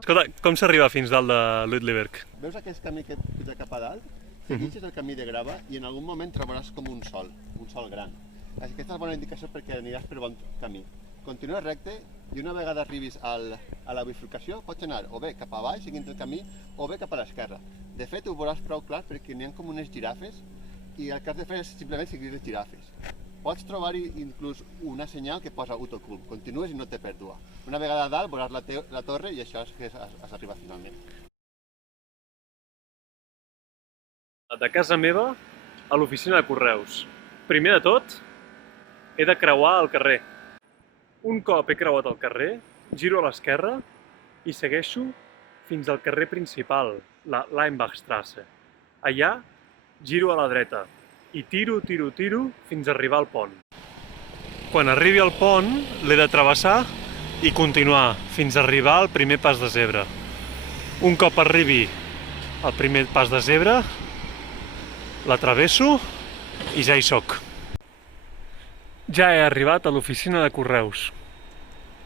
Escolta, com s'arriba fins dalt de Lütliberg? Veus aquest camí que puja cap a dalt? Segueixes el camí de grava i en algun moment trobaràs com un sol gran. Aquesta és bona indicació perquè aniràs per bon camí. Continua recte i una vegada arribis a la bifurcació pots anar o bé cap a baix seguint el camí o bé cap a l'esquerra. De fet ho veuràs prou clar perquè n'hi ha com unes girafes i el que has de fer és simplement seguir les girafes. Pots trobar-hi inclús una senyal que posa autoculp. Continues i no té pèrdua. Una vegada a dalt veuràs la torre i això és que has arribat finalment. De casa meva a l'oficina de correus. Primer de tot, he de creuar el carrer. Un cop he creuat el carrer, giro a l'esquerra i segueixo fins al carrer principal, la Leimbachstrasse. Allà giro a la dreta i tiro fins a arribar al pont. Quan arribi al pont l'he de travessar i continuar fins a arribar al primer pas de zebra. Un cop arribi al primer pas de zebra, l'atravesso i ja hi soc. Ja he arribat a l'oficina de correus.